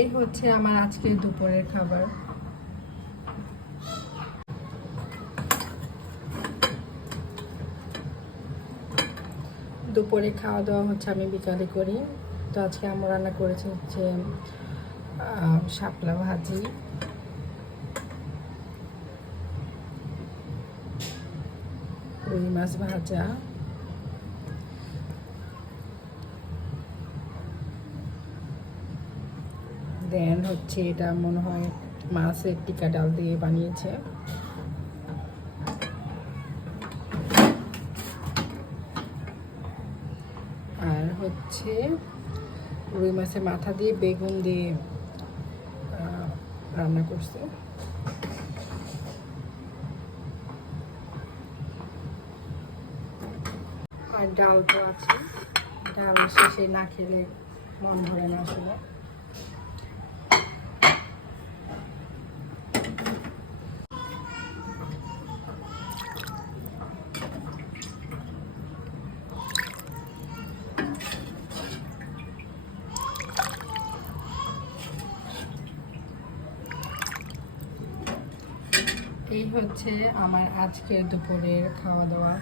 এই হচ্ছে আমার আজকের দুপুরের খাবার। দুপুরে খাওয়া দাওয়া হচ্ছে আমি বিকালে করি। তো আজকে আমরা রান্না করেছি হচ্ছে শাপলা ভাজি, রুই মাছ ভাজা, দেন হচ্ছে এটা মনে হয় মাছের টিকা ডাল দিয়ে বানিয়েছে, আর হচ্ছে রুই মাছের মাথা দিয়ে বেগুন দিয়ে রান্না করছে। আর ডাল তো আছে, ডাল শেষে না খেলে মন ভরে না আসলে। এই হচ্ছে আমার আজকের দুপুরের খাওয়া দাওয়া।